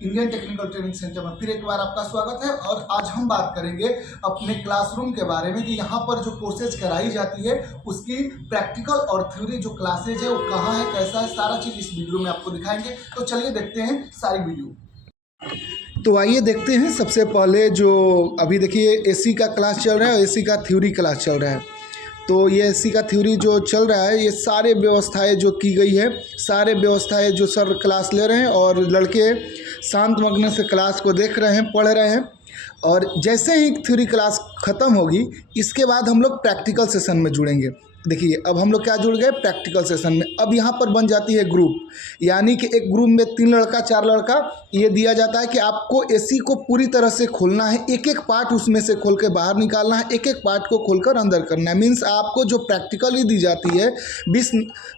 Indian technical training centre में फिर एक बार आपका स्वागत है। और आज हम बात करेंगे अपने क्लासरूम के बारे में कि यहाँ पर जो कोर्सेज कराई जाती है उसकी प्रैक्टिकल और थ्योरी जो क्लासेज है वो कहाँ है, कैसा है, सारा चीज़ इस वीडियो में आपको दिखाएंगे। तो चलिए देखते हैं सारी वीडियो। तो आइए देखते हैं। सबसे पहले जो अभी देखिए एसी का क्लास चल रहा है और एसी का थ्योरी क्लास चल रहा है। तो ये एसी का थ्योरी जो चल रहा है, ये सारे व्यवस्थाएं जो की गई है, सारे व्यवस्थाएं जो सर क्लास ले रहे हैं और लड़के शांत मग्न से क्लास को देख रहे हैं, पढ़ रहे हैं। और जैसे ही थ्योरी क्लास ख़त्म होगी इसके बाद हम लोग प्रैक्टिकल सेशन में जुड़ेंगे। देखिए अब हम लोग क्या जुड़ गए, प्रैक्टिकल सेशन में। अब यहाँ पर बन जाती है ग्रुप, यानी कि एक ग्रुप में 3 लड़का 4 लड़का ये दिया जाता है कि आपको एसी को पूरी तरह से खोलना है, एक एक पार्ट उसमें से खोल के बाहर निकालना है, एक एक पार्ट को खोलकर अंदर करना है। मीन्स आपको जो प्रैक्टिकल ही दी जाती है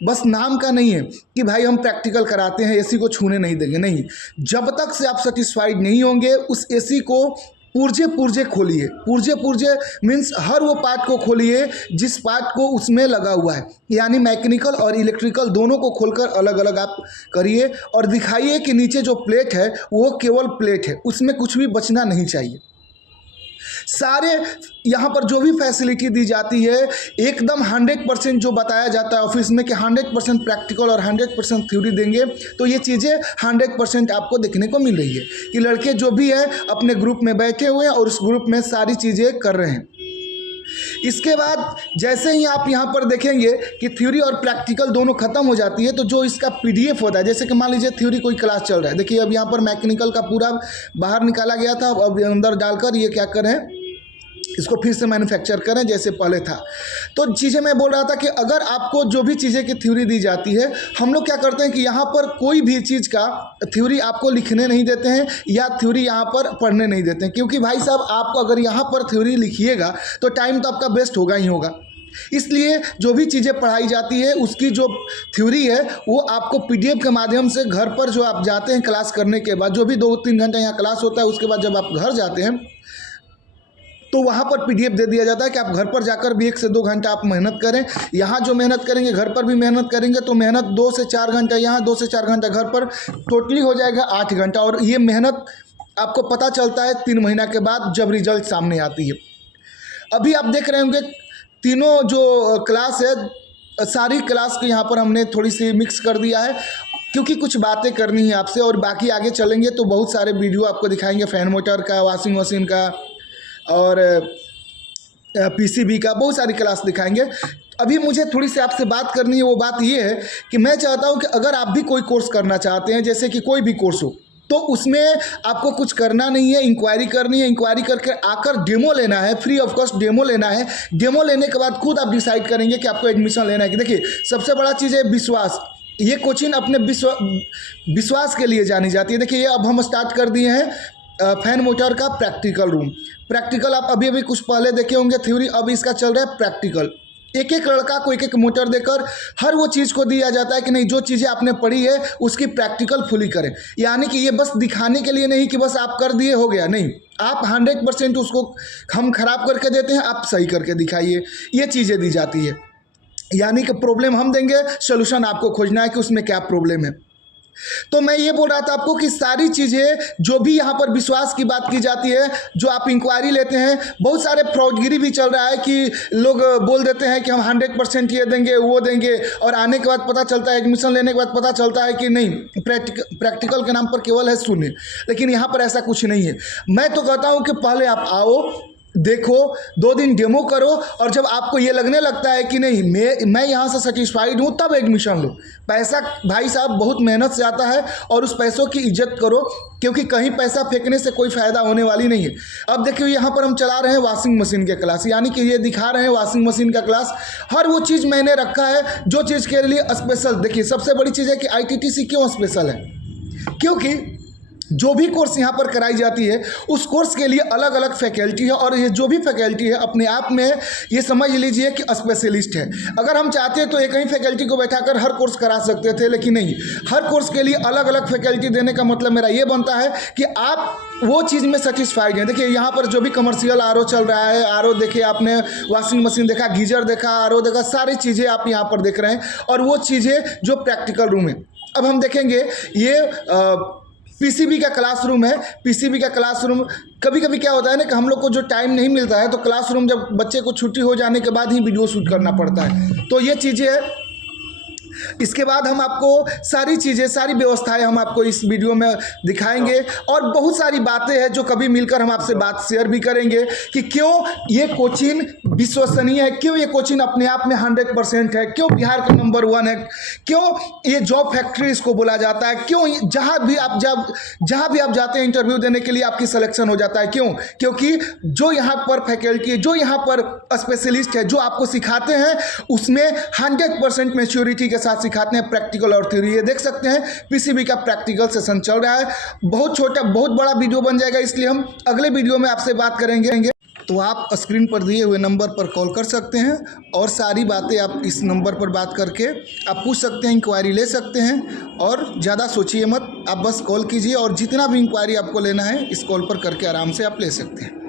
बस नाम का नहीं है कि भाई हम प्रैक्टिकल कराते हैं, एसी को छूने नहीं देंगे। नहीं, जब तक से आप सेटिस्फाइड नहीं होंगे उस एसी को पुर्जे खोलिए। पुर्जे मीन्स हर वो पार्ट को खोलिए जिस पार्ट को उसमें लगा हुआ है, यानी मैकेनिकल और इलेक्ट्रिकल दोनों को खोलकर अलग अलग आप करिए और दिखाइए कि नीचे जो प्लेट है वो केवल प्लेट है, उसमें कुछ भी बचना नहीं चाहिए। सारे यहाँ पर जो भी फैसिलिटी दी जाती है एकदम 100% जो बताया जाता है ऑफिस में कि 100% प्रैक्टिकल और 100% थ्योरी देंगे, तो ये चीज़ें 100% आपको देखने को मिल रही है कि लड़के जो भी है अपने ग्रुप में बैठे हुए हैं और उस ग्रुप में सारी चीज़ें कर रहे हैं। इसके बाद जैसे ही आप यहाँ पर देखेंगे कि थ्योरी और प्रैक्टिकल दोनों खत्म हो जाती है, तो जो इसका पीडीएफ होता है, जैसे कि मान लीजिए थ्योरी कोई क्लास चल रहा है, देखिए अब यहाँ पर मैकेनिकल का पूरा बाहर निकाला गया था, अब अंदर डालकर ये क्या करें, इसको फिर से मैन्युफैक्चर करें जैसे पहले था। तो चीज़ें मैं बोल रहा था कि अगर आपको जो भी चीज़ें की थ्योरी दी जाती है, हम लोग क्या करते हैं कि यहाँ पर कोई भी चीज़ का थ्योरी आपको लिखने नहीं देते हैं या थ्योरी यहाँ पर पढ़ने नहीं देते हैं, क्योंकि भाई साहब आपको अगर यहाँ पर थ्योरी लिखिएगा तो टाइम तो आपका वेस्ट होगा ही होगा। इसलिए जो भी चीज़ें पढ़ाई जाती है उसकी जो थ्योरी है वो आपको पीडीएफ के माध्यम से घर पर जो आप जाते हैं क्लास करने के बाद, जो भी 2-3 घंटा यहाँ क्लास होता है, उसके बाद जब आप घर जाते हैं तो वहाँ पर पीडीएफ दे दिया जाता है कि आप घर पर जाकर भी 1 से 2 घंटा आप मेहनत करें। यहाँ जो मेहनत करेंगे घर पर भी मेहनत करेंगे तो मेहनत 2 से 4 घंटा यहाँ, 2 से 4 घंटा घर पर, टोटली हो जाएगा 8 घंटा। और ये मेहनत आपको पता चलता है 3 महीना के बाद जब रिजल्ट सामने आती है। अभी आप देख रहे होंगे तीनों जो क्लास है, सारी क्लास को यहाँ पर हमने थोड़ी सी मिक्स कर दिया है क्योंकि कुछ बातें करनी है आपसे, और बाकी आगे चलेंगे तो बहुत सारे वीडियो आपको दिखाएंगे, फैन मोटर का, वॉशिंग मशीन का और पीसीबी का, बहुत सारी क्लास दिखाएंगे। अभी मुझे थोड़ी सी आपसे बात करनी है, वो बात ये है कि मैं चाहता हूँ कि अगर आप भी कोई कोर्स करना चाहते हैं, जैसे कि कोई भी कोर्स हो, तो उसमें आपको कुछ करना नहीं है, इंक्वायरी करनी है। इंक्वायरी करके आकर डेमो लेना है, फ्री ऑफ कॉस्ट डेमो लेना है। डेमो लेने के बाद खुद आप डिसाइड करेंगे कि आपको एडमिशन लेना है कि। देखिए सबसे बड़ा चीज़ है विश्वास। ये कोचिंग अपने विश्वास के लिए जानी जाती है। देखिए ये अब हम स्टार्ट कर दिए हैं फैन मोटर का प्रैक्टिकल रूम। प्रैक्टिकल आप अभी अभी कुछ पहले देखे होंगे थ्योरी, अब इसका चल रहा है प्रैक्टिकल। एक एक लड़का को एक एक मोटर देकर हर वो चीज़ को दिया जाता है कि नहीं, जो चीज़ें आपने पढ़ी है उसकी प्रैक्टिकल फुली करें। यानी कि ये बस दिखाने के लिए नहीं कि बस आप कर दिए हो गया, नहीं, आप 100% उसको हम खराब करके देते हैं, आप सही करके दिखाइए। ये चीज़ें दी जाती है, यानी कि प्रॉब्लम हम देंगे, सोल्यूशन आपको खोजना है कि उसमें क्या प्रॉब्लम है। तो मैं ये बोल रहा था आपको कि सारी चीज़ें जो भी यहाँ पर विश्वास की बात की जाती है, जो आप इंक्वायरी लेते हैं, बहुत सारे फ्रॉडगिरी भी चल रहा है कि लोग बोल देते हैं कि हम 100% ये देंगे वो देंगे, और आने के बाद पता चलता है, एडमिशन लेने के बाद पता चलता है कि नहीं, प्रैक्टिकल के नाम पर केवल है शून्य। लेकिन यहाँ पर ऐसा कुछ नहीं है। मैं तो कहता हूँ कि पहले आप आओ, देखो, 2 दिन डेमो करो, और जब आपको ये लगने लगता है कि नहीं मैं यहाँ से सेटिस्फाइड हूँ, तब एडमिशन लो। पैसा भाई साहब बहुत मेहनत से आता है और उस पैसों की इज्जत करो, क्योंकि कहीं पैसा फेंकने से कोई फ़ायदा होने वाली नहीं है। अब देखिए यहाँ पर हम चला रहे हैं वॉशिंग मशीन के क्लास, यानी कि ये दिखा रहे हैं वॉशिंग मशीन का क्लास। हर वो चीज़ मैंने रखा है जो चीज़ के लिए स्पेशल। देखिए सबसे बड़ी चीज़ है कि ITTC क्यों स्पेशल है, क्योंकि जो भी कोर्स यहाँ पर कराई जाती है उस कोर्स के लिए अलग अलग फैकल्टी है, और ये जो भी फैकल्टी है अपने आप में ये समझ लीजिए कि स्पेशलिस्ट है। अगर हम चाहते तो एक ही फैकल्टी को बैठाकर हर कोर्स करा सकते थे, लेकिन नहीं, हर कोर्स के लिए अलग अलग फैकल्टी देने का मतलब मेरा ये बनता है कि आप वो चीज़ में सेटिस्फाइड हैं। देखिए यहाँ पर जो भी कमर्शियल आरओ चल रहा है, आरओ देखिए आपने, वॉशिंग मशीन देखा, गीजर देखा, आरओ देखा, सारी चीज़ें आप यहाँ पर देख रहे हैं, और वो चीज़ें जो प्रैक्टिकल रूम है। अब हम देखेंगे ये पीसीबी का क्लासरूम है। पीसीबी का क्लासरूम कभी कभी क्या होता है ना कि हम लोग को जो टाइम नहीं मिलता है तो क्लासरूम जब बच्चे को छुट्टी हो जाने के बाद ही वीडियो शूट करना पड़ता है। तो ये चीज़ें है। इसके बाद हम आपको सारी चीज़ें, सारी व्यवस्थाएं हम आपको इस वीडियो में दिखाएंगे और बहुत सारी बातें हैं जो कभी मिलकर हम आपसे बात शेयर भी करेंगे कि क्यों ये कोचिंग विश्वसनीय है, क्यों ये कोचिंग अपने आप में 100% है, क्यों बिहार का नंबर 1 है, क्यों ये जॉब फैक्ट्री इसको बोला जाता है, क्यों जहाँ भी आप जाते हैं इंटरव्यू देने के लिए आपकी सिलेक्शन हो जाता है। क्यों? क्योंकि जो यहाँ पर फैकल्टी, जो यहाँ पर स्पेशलिस्ट है, जो आपको सिखाते हैं उसमें 100% मैच्योरिटी के साथ सिखाते हैं, प्रैक्टिकल और थ्योरी। ये देख सकते हैं पीसीबी का प्रैक्टिकल सेशन चल रहा है। बहुत छोटा बहुत बड़ा वीडियो बन जाएगा, इसलिए हम अगले वीडियो में आपसे बात करेंगे। तो आप स्क्रीन पर दिए हुए नंबर पर कॉल कर सकते हैं और सारी बातें आप इस नंबर पर बात करके आप पूछ सकते हैं, इंक्वायरी ले सकते हैं। और ज़्यादा सोचिए मत, आप बस कॉल कीजिए और जितना भी इंक्वायरी आपको लेना है इस कॉल पर करके आराम से आप ले सकते हैं।